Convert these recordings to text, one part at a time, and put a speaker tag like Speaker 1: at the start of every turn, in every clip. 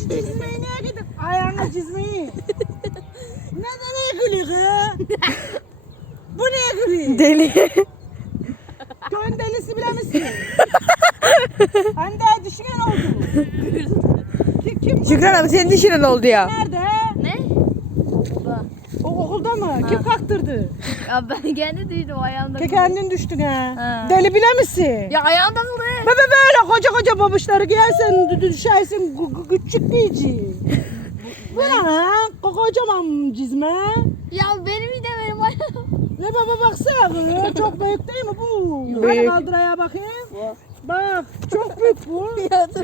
Speaker 1: Çizmeyi niye gidip? Ayağına çizmeyi. Neden gülüyor? Bu niye gülüyor?
Speaker 2: Deli.
Speaker 1: Köyün delisi bile misin? Hande düşünen oldu. Kim?
Speaker 2: Şükran abi senin dişine ne oldu ya?
Speaker 1: Nerede?
Speaker 3: Ne?
Speaker 1: O okulda mı? Kim kaktırdı?
Speaker 3: Ya ben kendi düştüm ayağımda.
Speaker 1: Kendin düştün ha.
Speaker 3: Ha.
Speaker 1: Deli bile misin?
Speaker 3: Ya ayağımda mı?
Speaker 1: Bebe böyle koca babuşları giyersen düşersin küçük diyeceksin. Bu ne lan? Kocaman cizme.
Speaker 3: Ya benim de benim ayağım.
Speaker 1: Ne baba baksana çok büyük değil mi bu?
Speaker 2: Büyük.
Speaker 1: Hadi kaldır ayağa bakayım. Bak çok büyük bu.
Speaker 3: Ya dur.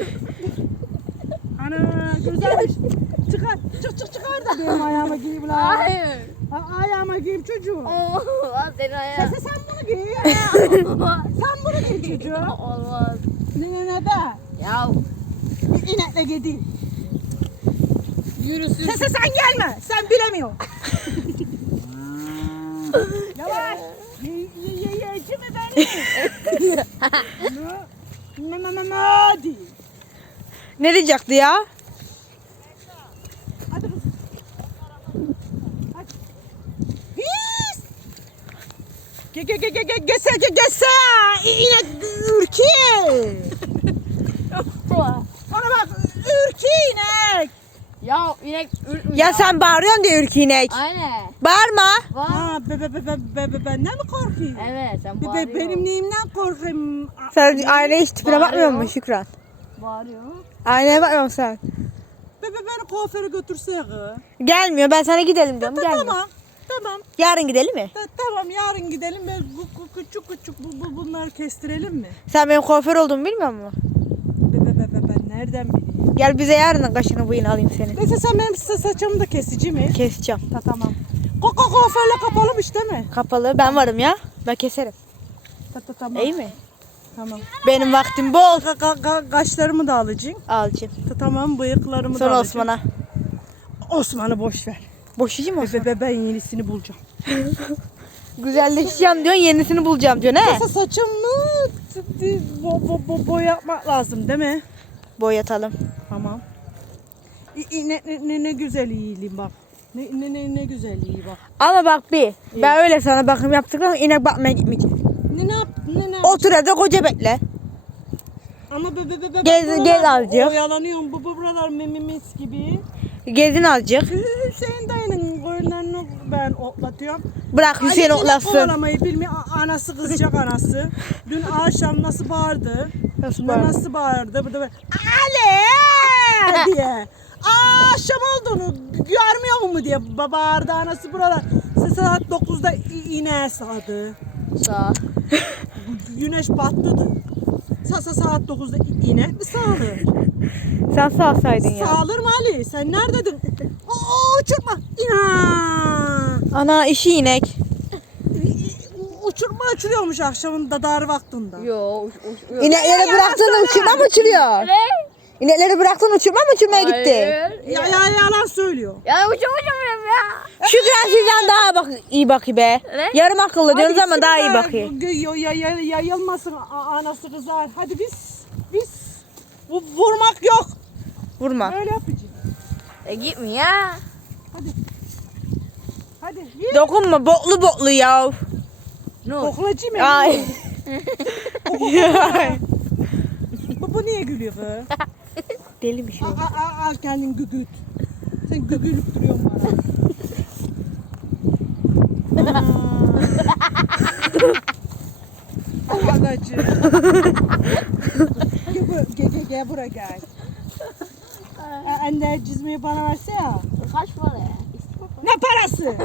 Speaker 1: Ana güzelmiş. Çıkar da benim ayağıma giyeyim lan.
Speaker 3: Hayır.
Speaker 1: Ayağıma giyeyim çocuğum.
Speaker 3: Oo, senin ayağın.
Speaker 1: Sen bunu giy. Sen bunu giy çocuğum.
Speaker 3: Olmaz.
Speaker 1: Ne de?
Speaker 3: Ya
Speaker 1: İnekle gideyim.
Speaker 3: yürüsün.
Speaker 1: Sen gelme. Sen bilemiyorsun. Yavaş. Yeci mi beni? Ne değil.
Speaker 2: Ne diyecekti ya?
Speaker 1: Hadi kızım. Hadi. His. Gelse. İnek ürkü. Ona bak ürkü inek.
Speaker 3: Ya inek ürkmüyor.
Speaker 2: Ya sen bağırıyorsun diye ürkünek.
Speaker 3: Aynen.
Speaker 2: Bağırma.
Speaker 3: Var.
Speaker 1: Ha benden mi korkuyorsun?
Speaker 3: Evet sen bağırıyorsun.
Speaker 1: Benim neyimden korkayım?
Speaker 2: Sen aynaya hiç tipine bakmıyor
Speaker 3: Bağırıyor.
Speaker 2: musun Şükran?
Speaker 3: Bağırıyor.
Speaker 2: Aynaya bakmıyor musun sen?
Speaker 1: Beni kuaföre götürsene.
Speaker 2: Gelmiyor, ben sana gidelim diyorum. Gelmiyor.
Speaker 1: Tamam.
Speaker 2: Yarın gidelim mi?
Speaker 1: Tamam yarın gidelim. Ben bu küçük bunları kestirelim mi?
Speaker 2: Sen benim kuaför olduğumu bilmiyor musun?
Speaker 1: Ben nereden bileyim?
Speaker 2: Gel bize yarın kaşını bıyığını alayım seni.
Speaker 1: Neyse sen benim saçımı da kesici mi?
Speaker 2: Keseceğim.
Speaker 1: Tamam. Kuaförle kapalıymış değil mi?
Speaker 2: Kapalı. Ben varım ya. Ben keserim.
Speaker 1: Tamam.
Speaker 2: İyi mi?
Speaker 1: Tamam.
Speaker 2: Benim vaktim bol.
Speaker 1: Kaşlarımı da alacaksın.
Speaker 2: Alacağım.
Speaker 1: Tamam bıyıklarımı da
Speaker 2: Sonra
Speaker 1: alacaksın.
Speaker 2: Osman'a.
Speaker 1: Osman'ı boş ver.
Speaker 2: Boşucu mu Osman?
Speaker 1: Ben yenisini bulacağım.
Speaker 2: Güzelleşeceğim diyorsun, yenisini bulacağım diyorsun he?
Speaker 1: Neyse saçımı boyatmak lazım değil mi?
Speaker 2: Boyatalım.
Speaker 1: Tamam. Ne güzel iyiliğim bak. Ne güzel iyi bak.
Speaker 2: Ama bak bir. Ben öyle sana bakım yaptıktan sonra inek bakmaya gitmeyeceğim.
Speaker 1: Ne
Speaker 2: Otur evde koca bekle.
Speaker 1: Ama
Speaker 2: Gez azıcık.
Speaker 1: Oyalanıyorum. Buralar mis gibi.
Speaker 2: Gezin azıcık.
Speaker 1: Hüseyin dayının koyunlarını ben otlatıyorum.
Speaker 2: Bırak Hüseyin
Speaker 1: Ali yine
Speaker 2: otlasın.
Speaker 1: kovalamayı bilmiyor. Anası kızacak anası. Dün akşam nasıl bağırdı?
Speaker 2: Nasıl bağırdı?
Speaker 1: Nasıl bağırdı? Burada böyle Ali diye. Akşam olduğunu görmüyor mu diye bağırdı anası buralar. Saat 9'da ineğe sağdı.
Speaker 3: Sağ.
Speaker 1: Güneş battı. Saat 9'da inek mi sağılır?
Speaker 2: Sen sağsaydın ya.
Speaker 1: Sağılır mı Ali? Sen neredeydin? Uçurma. İnan.
Speaker 2: Ana işi inek.
Speaker 1: Uçuruyormuş akşamında dar vaktinde.
Speaker 3: Yo.
Speaker 2: İnekleri bıraktın uçurma mı uçuruyor?
Speaker 3: Ne?
Speaker 2: İnekleri bıraktın uçurma mı uçurmaya gitti?
Speaker 1: Ya yalan söylüyor.
Speaker 3: Ya uçamayacağım ya.
Speaker 2: Şükran sizden daha bak iyi bakıyor be.
Speaker 3: Ne?
Speaker 2: Yarım akıllı diyorsunuz ama daha iyi
Speaker 1: şimdi
Speaker 2: bakıyor.
Speaker 1: Yayılmasın anası kızar. Hadi biz vurmak yok.
Speaker 2: Vurma.
Speaker 1: Öyle yapacağız.
Speaker 3: Gitme ya.
Speaker 1: Hadi. Ye.
Speaker 2: Dokunma boklu ya.
Speaker 3: Ne oldu?
Speaker 1: Koklacı mı?
Speaker 2: Ay.
Speaker 1: Bu niye gülüyor kız?
Speaker 2: Delimiş o.
Speaker 1: Al kendin gügüt. Sen gügülüp duruyorsun bana. Anacığım. Gel buraya gel. Anne çizmeyi bana verse ya.
Speaker 3: Kaç para ya?
Speaker 1: Ne parası?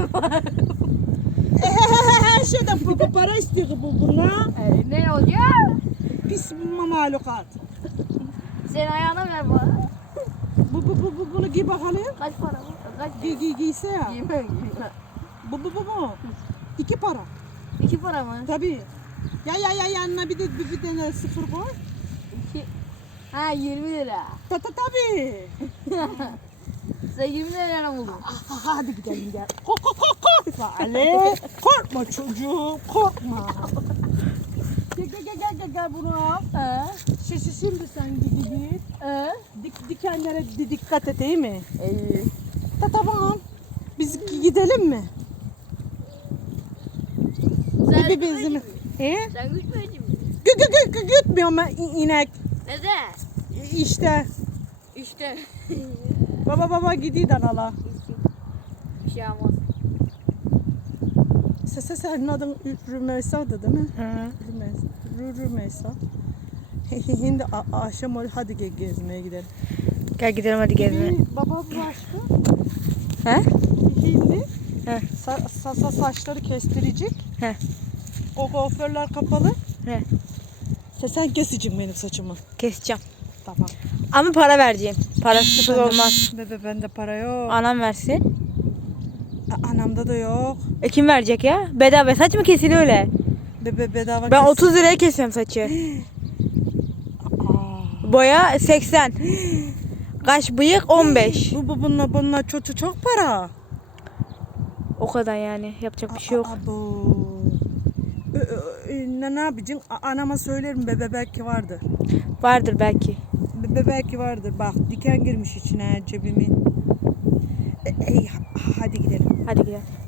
Speaker 1: Her şeyden bu para istiyor bunlar.
Speaker 3: Ne olacak?
Speaker 1: Pis malukat.
Speaker 3: Sen ayağına ver bana.
Speaker 1: Bunu giy bakalım.
Speaker 3: Kaç para bu? Kaç?
Speaker 1: Giyse ya.
Speaker 3: Giyme.
Speaker 1: Bu. 2 para.
Speaker 3: 2 para mı?
Speaker 1: Tabii. Ya yanına bir tane sıfır koy.
Speaker 3: 2. Ha 20 lira.
Speaker 1: Tabii.
Speaker 3: Sen 20 lira buldun.
Speaker 1: Hadi gidelim gel. Korkma Ali. Korkma çocuğum. Korkma. Gel bunu al. Şimdi sen git. dikenlere dikkat et değil mi?
Speaker 2: İyi.
Speaker 1: Tamam. Biz gidelim mi?
Speaker 3: Sen
Speaker 1: Bir bizim.
Speaker 3: Sen gitmedin mi?
Speaker 1: Gütmüyorum ben inek.
Speaker 3: Neden?
Speaker 1: İşte.
Speaker 3: İşte.
Speaker 1: Baba gidiyor ala.
Speaker 3: Bir şey olmaz.
Speaker 1: Senin adın Rümeysa'dı değil mi?
Speaker 2: Hı.
Speaker 1: Rümeysa. Şimdi akşam ol hadi gezmeye gidelim.
Speaker 2: Gel gidelim hadi gezmeye.
Speaker 1: Baba başka.
Speaker 2: He?
Speaker 1: Hindi.
Speaker 2: He.
Speaker 1: Saçları kestirecek.
Speaker 2: He.
Speaker 1: O kuaförler kapalı.
Speaker 2: He.
Speaker 1: Sen keseceksin benim saçımı.
Speaker 2: Keseceğim.
Speaker 1: Tamam.
Speaker 2: Ama para vereceğim. Parasız olmaz.
Speaker 1: Bende para yok.
Speaker 2: Anam versin.
Speaker 1: Anamda da yok.
Speaker 2: Kim verecek ya? Bedava saç mı kesiliyor öyle?
Speaker 1: Bedava
Speaker 2: Ben
Speaker 1: kes.
Speaker 2: 30 liraya kesiyorum saçı.
Speaker 1: Aa.
Speaker 2: Boya 80. Kaş bıyık 15.
Speaker 1: Bununla çok para.
Speaker 2: O kadar yani. Yapacak bir şey yok.
Speaker 1: Abo. Ne yapacaksın? Anama söylerim belki vardır.
Speaker 2: Vardır belki.
Speaker 1: Belki vardır. Bak diken girmiş içine cebimin. Hadi gidelim.
Speaker 2: Hadi gidelim.